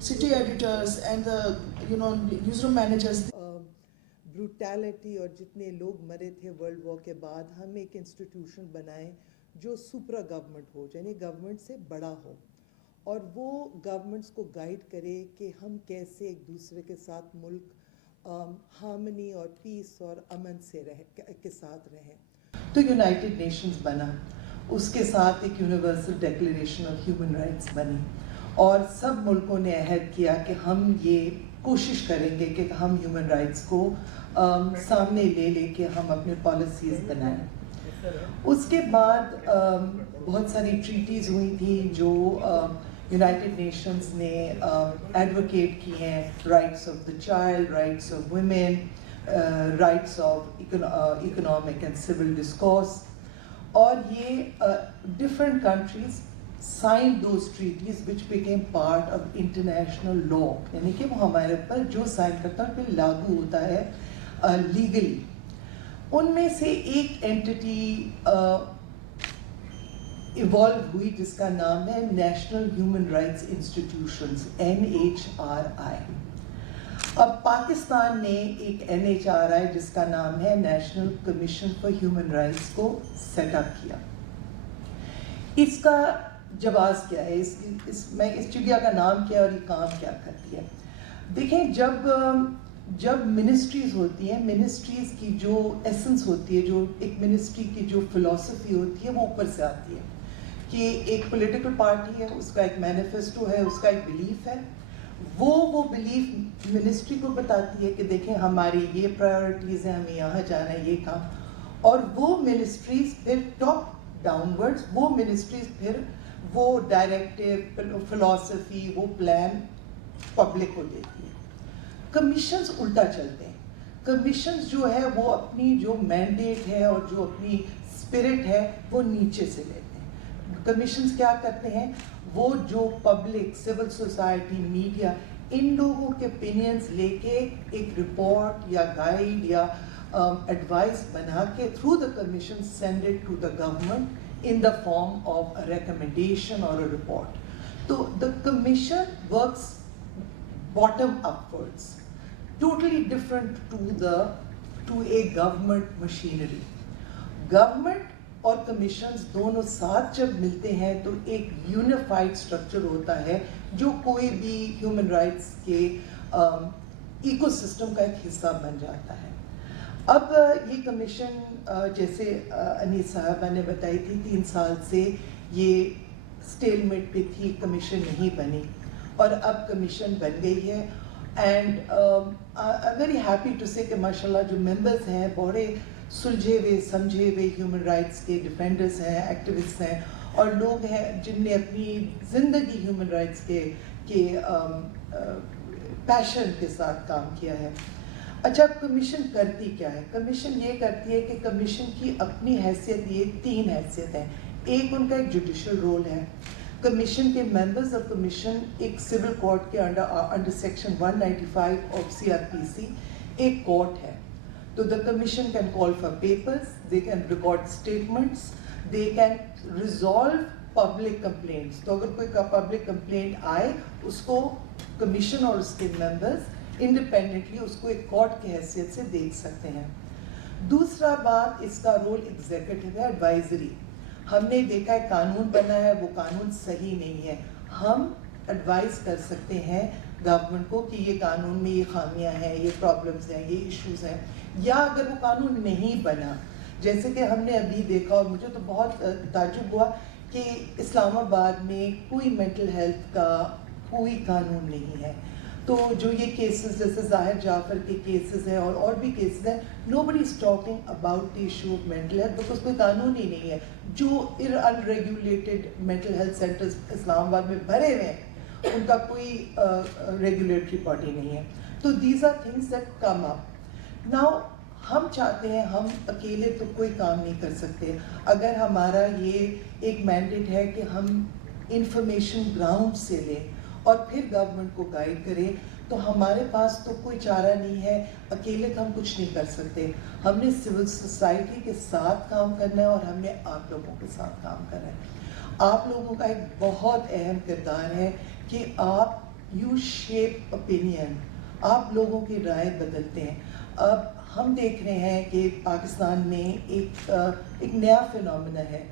city editors and the newsroom managers. Brutality اور جتنے لوگ مرے تھے ورلڈ وار کے بعد، ہم ایک انسٹیٹیوشن بنائیں جو سپرا گورنمنٹ ہو، یعنی گورنمنٹ سے بڑا ہو، اور وہ گورنمنٹس کو گائیڈ کرے کہ ہم کیسے ایک دوسرے کے ساتھ ملک ہارمنی اور پیس اور امن سے کے ساتھ رہیں. تو یونائٹڈ نیشنز بنا، اس کے ساتھ ایک universal declaration of human rights بنی، اور سب ملکوں نے عہد کیا کہ ہم یہ کوشش کریں گے کہ ہم ہیومن رائٹس کو سامنے لے کے ہم اپنے پالیسیز بنائیں. اس کے بعد بہت ساری ٹریٹیز ہوئی تھیں جو یونائٹڈ نیشنز نے ایڈوکیٹ کی ہیں، rights of the child, rights of women, rights of economic and civil discourse, اور یہ different countries signed those treaties which became part of international law، یعنی کہ وہ ہمارے اوپر جو سائن کرتا ہے پھر لاگو ہوتا ہے لیگلی. ان میں سے ایک اینٹی ایوالو ہوئی جس کا نام ہے national human rights institutions, NHRI. اب پاکستان نے ایک NHRI جس کا نام ہے national commission for human rights کو سیٹ اپ کیا. اس کا جواز کیا ہے، اس چڑیا کا نام کیا اور یہ کام کیا کرتی ہے؟ دیکھیں، جب منسٹریز ہوتی ہیں، منسٹریز کی جو ایسنس ہوتی ہے، جو ایک منسٹری کی جو فلسفی ہوتی ہے وہ اوپر سے آتی ہے کہ ایک پولیٹیکل پارٹی ہے، اس کا ایک مینیفیسٹو ہے، اس کا ایک بلیف ہے، وہ بلیف منسٹری کو بتاتی ہے کہ دیکھیں ہماری یہ پرائیورٹیز ہیں، ہمیں یہاں جانا ہے، یہ کام، اور وہ منسٹریز پھر ٹاپ ڈاؤن ورڈز، وہ منسٹریز پھر وہ ڈائریکٹیو، فلسفی، وہ پلان پبلک کو دیتی ہے. کمیشنز الٹا چلتے ہیں. کمیشنز جو ہے وہ اپنی جو مینڈیٹ ہے اور جو اپنی اسپرٹ ہے وہ نیچے سے لیتے ہیں. کمیشنز کیا کرتے ہیں، وہ جو پبلک، سول سوسائٹی، میڈیا، ان لوگوں کے اوپینینز لے کے ایک رپورٹ یا گائیڈ یا ایڈوائس بنا کے through the commission send it to the government in the form of a recommendation or a report. So the commission works bottom upwards, totally different to a government machinery. Government اور commissions دونوں ساتھ جب ملتے ہیں تو ایک unified structure ہوتا ہے جو کوئی بھی human rights کے ecosystem کا ایک حصہ بن جاتا ہے. اب یہ کمیشن جیسے انیس صاحبہ نے بتائی تھی 3 سال سے یہ اسٹیل میٹ پہ تھی، کمیشن نہیں بنی، اور اب کمیشن بن گئی ہے. اینڈ ویری ہیپی ٹو سے کہ ماشاء اللہ جو ممبرز ہیں بڑے سلجھے ہوئے سمجھے ہوئے ہیومن رائٹس کے ڈیفینڈرز ہیں، ایکٹیوسٹ ہیں، اور لوگ ہیں جن نے اپنی زندگی ہیومن رائٹس کے پیشن کے ساتھ کام کیا ہے. اچھا، کمیشن کرتی کیا ہے؟ کمیشن یہ کرتی ہے کہ کمیشن کی اپنی حیثیت، یہ 3 حیثیت ہیں. ایک ان کا ایک جوڈیشل رول ہے. کمیشن کے ممبرز آف کمیشن ایک سول کورٹ کے انڈر سیکشن 195 آف CRPC ایک کورٹ ہے. تو the commission can call for papers, they can record statements, they can resolve public complaints. تو اگر کوئی پبلک کمپلینٹ آئے اس کو کمیشن اور اس کے ممبرز انڈیپینڈنٹلی اس کو ایک کورٹ کی حیثیت سے دیکھ سکتے ہیں. دوسرا بات، اس کا رول ایگزیکٹو ہے، ایڈوائزری. ہم نے دیکھا ہے قانون بنا ہے، وہ قانون صحیح نہیں ہے، ہم ایڈوائز کر سکتے ہیں گورنمنٹ کو کہ یہ قانون میں یہ خامیاں ہیں، یہ پرابلمس ہیں، یہ ایشوز ہیں. یا اگر وہ قانون نہیں بنا، جیسے کہ ہم نے ابھی دیکھا، اور مجھے تو بہت تعجب ہوا کہ اسلام آباد میں کوئی مینٹل ہیلتھ کا کوئی قانون نہیں ہے. تو جو یہ کیسز جیسے ظاہر جعفر کے کیسز ہیں اور بھی کیسز ہیں، nobody is talking about the issue of mental health because کوئی قانون ہی نہیں ہے. جو unregulated mental health centres Islamabad میں بھرے ہوئے ہیں ان کا کوئی ریگولیٹری باڈی نہیں ہے. تو these are things that come up now. ہم چاہتے ہیں، ہم اکیلے تو کوئی کام نہیں کر سکتے. اگر ہمارا یہ ایک مینڈیٹ ہے کہ ہم انفارمیشن گراؤنڈ سے لیں اور پھر گورنمنٹ کو گائیڈ کرے، تو ہمارے پاس تو کوئی چارہ نہیں ہے، اکیلے تو ہم کچھ نہیں کر سکتے. ہم نے سول سوسائٹی کے ساتھ کام کرنا ہے اور ہم نے آپ لوگوں کے ساتھ کام کرنا ہے. آپ لوگوں کا ایک بہت اہم کردار ہے کہ آپ you shape opinion. آپ لوگوں کی رائے بدلتے ہیں. اب ہم دیکھ رہے ہیں کہ پاکستان میں ایک نیا فینومینا ہے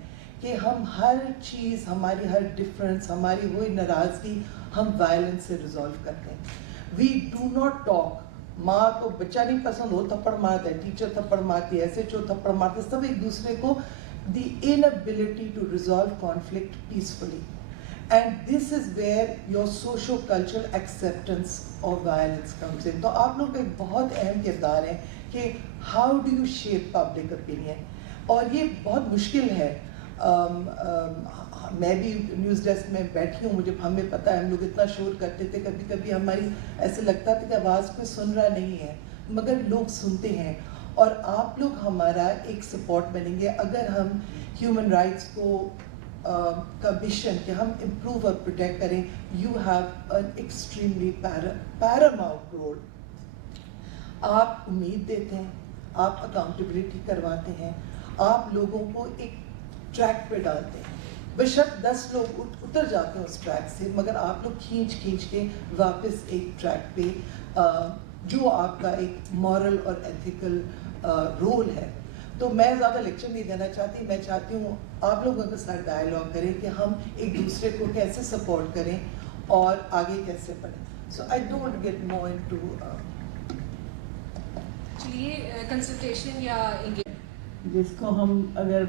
کہ ہم ہر چیز, ہماری ہر ڈفرینس, ہماری وہی ناراضگی ہم وائلنس سے ریزالو کرتے ہیں. We do not talk. ماں کو بچہ نہیں پسند ہو تھپڑ مارتا ہے, ٹیچر تھپڑ مارتی ہے, ایس ایچ او تھپڑ مارتے ہیں, سب ایک دوسرے کو. دی inability to resolve conflict peacefully. And this is where your socio-cultural acceptance of violence comes in. تو آپ لوگ کا ایک بہت اہم کردار ہے کہ how do you shape public opinion. اور یہ بہت مشکل ہے. میں بھی نیوز ڈیسک میں بیٹھی ہوں, مجھے ہمیں پتہ ہے ہم لوگ اتنا شور کرتے تھے, کبھی کبھی ہماری ایسے لگتا تھا کہ آواز کوئی سن رہا نہیں ہے, مگر لوگ سنتے ہیں. اور آپ لوگ ہمارا ایک سپورٹ بنیں گے اگر ہم ہیومن رائٹس کو کا مشن کہ ہم امپروو اور پروٹیکٹ کریں. You have an extremely paramount role. آپ امید دیتے ہیں, آپ اکاؤنٹیبلٹی کرواتے ہیں, آپ لوگوں کو ایک ٹریک پہ ڈالتے ہیں. بے شک 10 لوگ اتر جاتے ہیں اس ٹریک سے, مگر آپ لوگ کھینچ کے واپس ایک ٹریک پہ, جو آپ کا ایک مورل اور ایتھیکل رول ہے. تو میں زیادہ لیکچر نہیں دینا چاہتی, میں چاہتی ہوں آپ لوگوں کے ساتھ ڈائلاگ کریں کہ ہم ایک دوسرے کو کیسے سپورٹ کریں اور آگے کیسے بڑھیں. So I don't get more into. چلیے کنسلٹیشن یا جس کو ہم اگر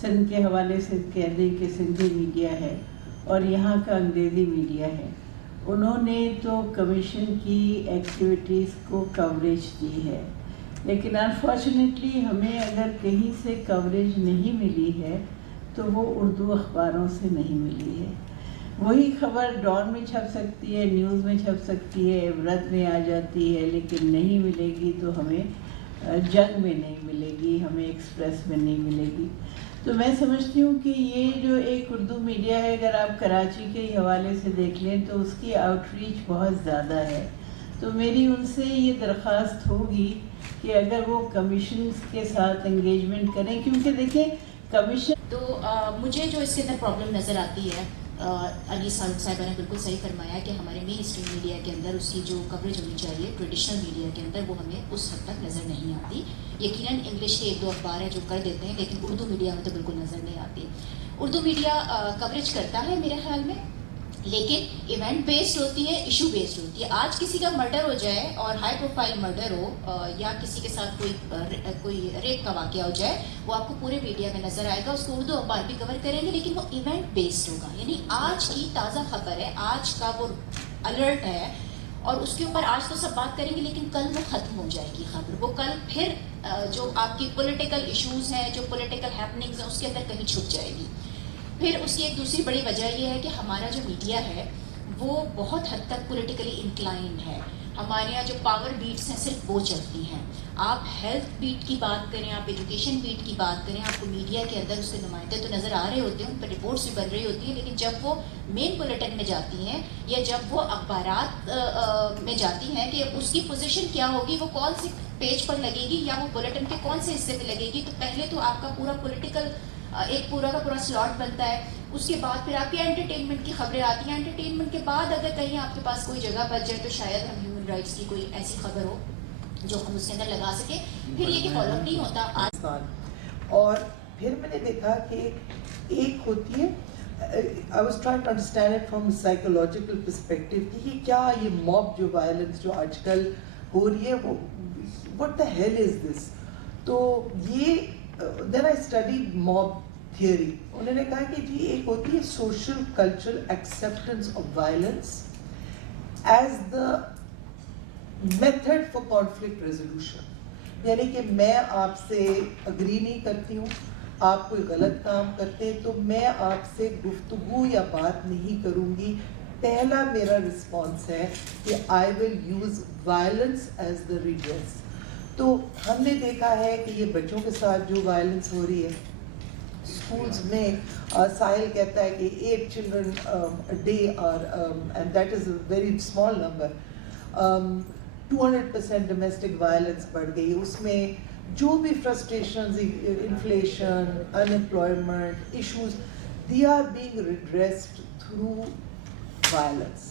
سندھ کے حوالے سے کہہ دیں کہ سندھی میڈیا ہے اور یہاں کا انگریزی میڈیا ہے, انہوں نے تو کمیشن کی ایکٹیویٹیز کو کوریج دی ہے, لیکن انفارچونیٹلی ہمیں اگر کہیں سے کوریج نہیں ملی ہے تو وہ اردو اخباروں سے نہیں ملی ہے. وہی خبر ڈان میں چھپ سکتی ہے, نیوز میں چھپ سکتی ہے, عبرت میں آ جاتی ہے, لیکن نہیں ملے گی تو ہمیں جنگ میں نہیں ملے گی, ہمیں ایکسپریس میں نہیں ملے گی. تو میں سمجھتی ہوں کہ یہ جو ایک اردو میڈیا ہے, اگر آپ کراچی کے حوالے سے دیکھ لیں تو اس کی آؤٹ ریچ بہت زیادہ ہے. تو میری ان سے یہ درخواست ہوگی کہ اگر وہ کمیشنز کے ساتھ انگیجمنٹ کریں, کیونکہ دیکھیں کمیشن. تو مجھے جو اس کے اندر پرابلم نظر آتی ہے, علی صاحبہ نے بالکل صحیح فرمایا کہ ہمارے مین اسٹریم میڈیا کے اندر اس کی جو کوریج ہونی چاہیے ٹریڈیشنل میڈیا کے اندر وہ ہمیں اس حد تک نظر نہیں آتی. یقیناً انگلش کے 1-2 اخبار ہیں جو کر دیتے ہیں, لیکن اردو میڈیا میں تو بالکل نظر نہیں آتی. اردو میڈیا کوریج کرتا ہے میرے خیال میں, لیکن ایونٹ بیسڈ ہوتی ہے, ایشو بیسڈ ہوتی ہے. آج کسی کا مرڈر ہو جائے اور ہائی پروفائل مرڈر ہو یا کسی کے ساتھ کوئی ریپ کا واقعہ ہو جائے, وہ آپ کو پورے میڈیا میں نظر آئے گا, اس کو اردو اخبار بھی کور کریں گے, لیکن وہ ایونٹ بیسڈ ہوگا. یعنی آج کی تازہ خبر ہے, آج کا وہ الرٹ ہے, اور اس کے اوپر آج تو سب بات کریں گے, لیکن کل وہ ختم ہو جائے گی خبر. وہ کل پھر جو آپ کی پولیٹیکل ایشوز ہیں, جو پولیٹیکل ہیپننگز ہیں, اس کے اندر کہیں چھپ جائے گی. پھر اس کی ایک دوسری بڑی وجہ یہ ہے کہ ہمارا جو میڈیا ہے وہ بہت حد تک پولیٹیکلی انکلائنڈ ہے. ہمارے یہاں جو پاور بیٹس ہیں صرف وہ چلتی ہیں. آپ ہیلتھ بیٹ کی بات کریں, آپ ایجوکیشن بیٹ کی بات کریں, آپ کو میڈیا کے اندر اس کے نمائندے تو نظر آ رہے ہوتے ہیں, ان پر رپورٹس بھی بن رہی ہوتی ہیں, لیکن جب وہ مین بلیٹن میں جاتی ہیں یا جب وہ اخبارات میں جاتی ہیں کہ اس کی پوزیشن کیا ہوگی, وہ کون سے پیج پر لگے گی یا وہ بلیٹن کے کون سے حصے پہ لگے گی, تو پہلے تو آپ کا پورا پولیٹیکل ایک پورا کا پورا سلاٹ بنتا ہے. اس کے بعد پھر آپ کی انٹرٹینمنٹ کی خبریں آتی ہیں. انٹرٹینمنٹ کے بعد اگر کہیں آپ کے پاس کوئی جگہ بچ جائے تو شاید ہم ہیومن رائٹس کی کوئی ایسی خبر ہو جو ہم اس کے اندر لگا سکیں. پھر یہ کہ فالو اپ نہیں ہوتا. اور پھر میں نے دیکھا کہ ایک ہوتی ہے, I was trying to understand it from a psychological perspective کہ یہ کیا, یہ موب جو وائلنس جو آج کل ہو رہی ہے, وہ what the hell is this. تو یہ then I studied mob theory. انہوں نے کہا کہ جی ایک ہوتی ہے social cultural acceptance of violence as the method for conflict resolution. یعنی کہ میں آپ سے اگری نہیں کرتی ہوں, آپ کوئی غلط کام کرتے تو میں آپ سے گفتگو یا بات نہیں کروں گی, پہلا میرا رسپانس ہے کہ I will use violence as the redress. تو ہم نے دیکھا ہے کہ یہ بچوں کے ساتھ جو وائلنس ہو رہی ہے اسکولز میں, ساحل کہتا ہے کہ 8 children a day are and that is a very small number. 200% domestic violence بڑھ گئی. اس میں جو بھی frustrations, inflation, unemployment issues, they are being redressed through violence.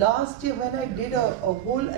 last year when I did a whole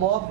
mob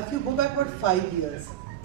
if you go back about 5 years,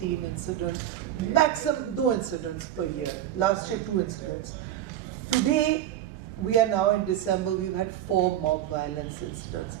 3 incident, maximum 2 incidents per year. Last year 2 incidents. Today we are now in December, we've had 4 mob violence incidents,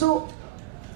So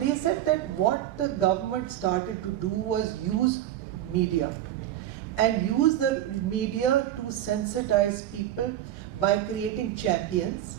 they said that what the government started to do was use media and use the media to sensitize people by creating champions.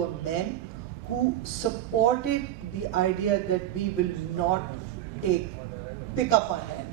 were men who supported the idea that we will not pick up our hand.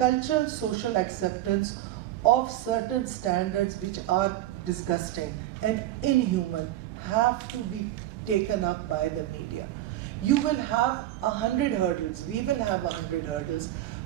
cultural social acceptance of certain standards which are disgusting and inhuman have to be taken up by the media. You will have 100 hurdles, we will have 100 hurdles,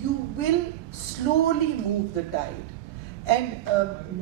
you will slowly move the tide. And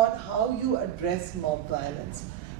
on how you address mob violence.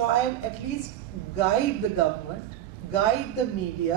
try and at least guide the government, guide the media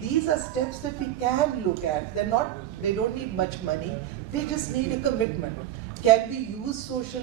these are steps that we can look at. They don't need much money, they just need a commitment. Can we use social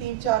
3-4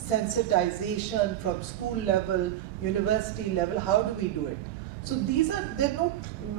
sensitization from school level, university level. How do we do it? So these are, there no,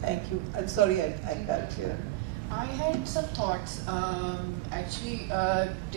Thank you. I'm sorry I can't hear. I had some thoughts actually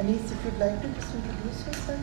Anis, if you'd like to just introduce yourself.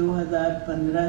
2015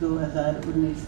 2019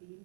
3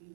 3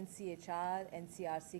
NCHR, NCRC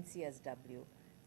NCSW.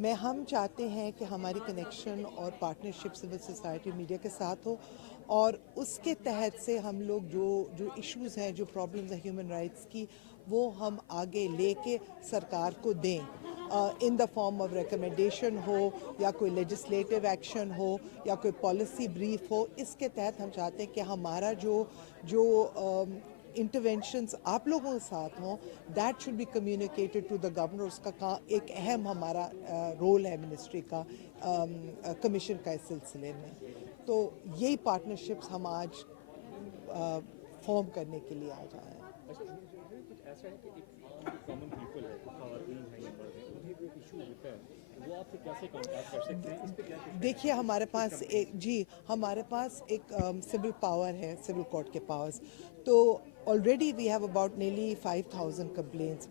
میں ہم چاہتے ہیں کہ ہماری connection اور partnership civil society media کے ساتھ ہو اور اس کے تحت سے ہم لوگ جو ایشوز ہیں جو پرابلمز ہیں ہیومن رائٹس کی وہ ہم آگے لے کے سرکار کو دیں ان دا فارم آف ریکمنڈیشن ہو یا کوئی لیجسلیٹو ایکشن ہو یا کوئی پالیسی بریف ہو. اس کے تحت ہم چاہتے ہیں کہ ہمارا جو انٹرونشنز آپ لوگوں کے ساتھ ہوں that should be communicated to the governor. اس کا ایک اہم ہمارا رول ہے منسٹری کا کمیشن کا اس سلسلے میں. تو یہی پارٹنرشپس ہم آج فارم کرنے کے لیے آ جائیں. کچھ ایسا ہے کہ ایک کامن پیپل ہے خواتین ہیں یا مرد ہیں انہیں کوئی ایشو ہوتا ہے وہ آپ سے کیسے کانٹیکٹ کر سکتے ہیں اس پہ کیا دیکھیے ہمارے پاس ایک سول پاور ہے سول کورٹ کے پاورز. تو already we have about nearly 5000 complaints.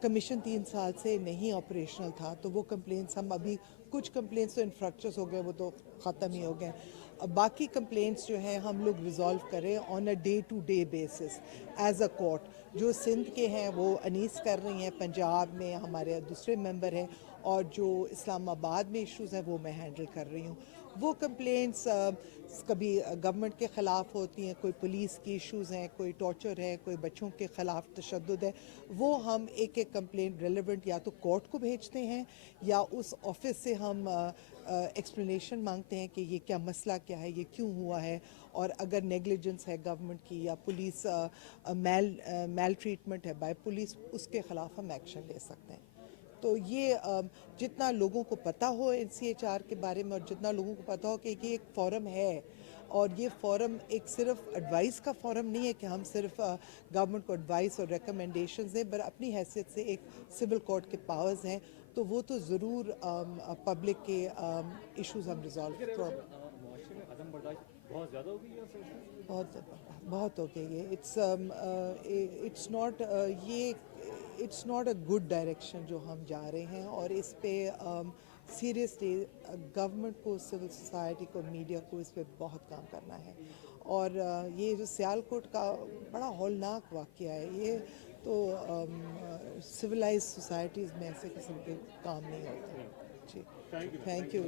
Commission 3 سال سے نہیں آپریشنل تھا تو وہ کمپلینٹس ہم ابھی کچھ کمپلینٹس تو انفریکچرس ہو گئے وہ تو ختم ہی ہو گئے. باقی کمپلینٹس جو ہیں ہم لوگ ریزالو کریں on a day to day basis as a court. جو سندھ کے ہیں وہ انیس کر رہی ہیں, پنجاب میں ہمارے دوسرے ممبر ہیں, اور جو اسلام آباد میں ایشوز ہیں وہ میں ہینڈل کر رہی ہوں. وہ کمپلینٹس کبھی گورنمنٹ کے خلاف ہوتی ہیں, کوئی پولیس کی ایشوز ہیں, کوئی ٹارچر ہے, کوئی بچوں کے خلاف تشدد ہے, وہ ہم ایک ایک کمپلینٹ ریلیونٹ یا تو کورٹ کو بھیجتے ہیں یا اس آفس سے ہم ایکسپلینیشن مانگتے ہیں کہ یہ کیا مسئلہ کیا ہے, یہ کیوں ہوا ہے, اور اگر نیگلیجنس ہے گورنمنٹ کی یا پولیس میل ٹریٹمنٹ ہے بائی پولیس اس کے خلاف ہم ایکشن لے سکتے ہیں. تو یہ جتنا لوگوں کو پتہ ہو NCHR کے بارے میں اور جتنا لوگوں کو پتہ ہو کہ یہ ایک فورم ہے, اور یہ فورم ایک صرف ایڈوائس کا فورم نہیں ہے کہ ہم صرف گورنمنٹ کو ایڈوائس اور ریکمنڈیشنز دیں, پر اپنی حیثیت سے ایک سول کورٹ کے پاورز ہیں تو وہ تو ضرور پبلک کے ایشوز ہم ریزالو معاشرے میں عدم برداشت بہت زیادہ ہو گئی ہے. بہت ہو گئی ہے. It's not a good direction جو ہم جا رہے ہیں, اور اس پہ سیریسلی گورنمنٹ کو, سول سوسائٹی کو, میڈیا کو اس پہ بہت کام کرنا ہے. اور یہ جو سیالکوٹ کا بڑا ہولناک واقعہ ہے, یہ تو سویلائز سوسائٹیز میں ایسے قسم کے کام نہیں ہوتے. جی تھینک یو.